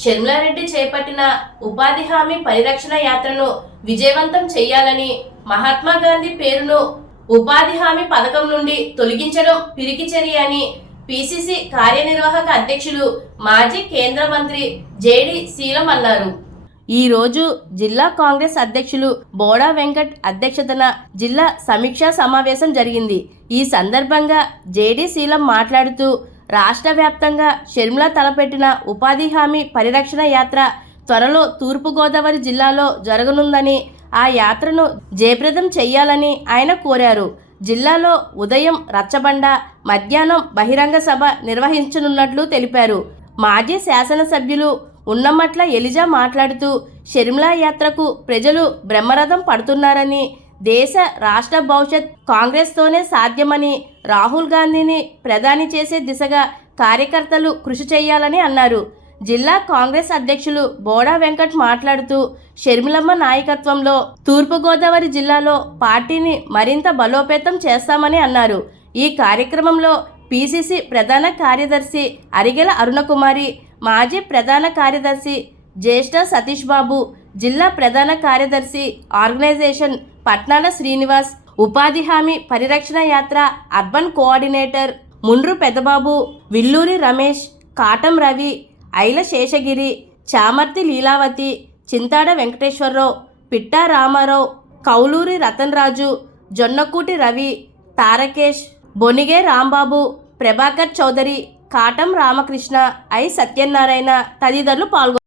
షర్మిలారెడ్డి చేపట్టిన ఉపాధి హామీ పరిరక్షణ యాత్రను విజయవంతం చేయాలని, మహాత్మా గాంధీ పేరును ఉపాధి హామీ పథకం నుండి తొలగించడం పిరికి చర్య అని పిసిసి కార్యనిర్వాహక అధ్యక్షులు, మాజీ కేంద్ర మంత్రి జేడి శీలం అన్నారు. ఈ రోజు జిల్లా కాంగ్రెస్ అధ్యక్షులు బోడా వెంకట్ అధ్యక్షతన జిల్లా సమీక్షా సమావేశం జరిగింది. ఈ సందర్భంగా జేడి శీలం మాట్లాడుతూ, రాష్ట్ర వ్యాప్తంగా షర్మిల తలపెట్టిన ఉపాధి హామీ పరిరక్షణ యాత్ర త్వరలో తూర్పుగోదావరి జిల్లాలో జరగనుందని, ఆ యాత్రను జయప్రదం చేయాలని ఆయన కోరారు. జిల్లాలో ఉదయం రచ్చబండ, మధ్యాహ్నం బహిరంగ సభ నిర్వహించనున్నట్లు తెలిపారు. మాజీ శాసనసభ్యులు ఉన్నమట్ల ఎలిజా మాట్లాడుతూ, షర్మిల యాత్రకు ప్రజలు బ్రహ్మరథం పడుతున్నారని, దేశ రాష్ట్ర భవిష్యత్ కాంగ్రెస్తోనే సాధ్యమని, రాహుల్ గాంధీని ప్రధాని చేసే దిశగా కార్యకర్తలు కృషి చేయాలని అన్నారు. జిల్లా కాంగ్రెస్ అధ్యక్షులు బోడా వెంకట్ మాట్లాడుతూ, షర్మిలమ్మ నాయకత్వంలో తూర్పుగోదావరి జిల్లాలో పార్టీని మరింత బలోపేతం చేస్తామని అన్నారు. ఈ కార్యక్రమంలో పిసిసి ప్రధాన కార్యదర్శి అరిగెల అరుణకుమారి, మాజీ ప్రధాన కార్యదర్శి జ్యేష్ఠ సతీష్ బాబు, జిల్లా ప్రధాన కార్యదర్శి ఆర్గనైజేషన్ పట్నాల శ్రీనివాస్, ఉపాధి హామీ పరిరక్షణ యాత్ర అర్బన్ కోఆర్డినేటర్ ముండ్రు పెద్దబాబు, విల్లూరి రమేష్, కాటం రవి, ఐల శేషగిరి, చామర్తి లీలావతి, చింతాడ వెంకటేశ్వరరావు, పిట్టా రామారావు, కౌలూరి రతన్ రాజు, జొన్నకూటి రవి, తారకేష్, బొనిగే రాంబాబు, ప్రభాకర్ చౌదరి, కాటం రామకృష్ణ, ఐ సత్యనారాయణ తదితరులు పాల్గొన్నారు.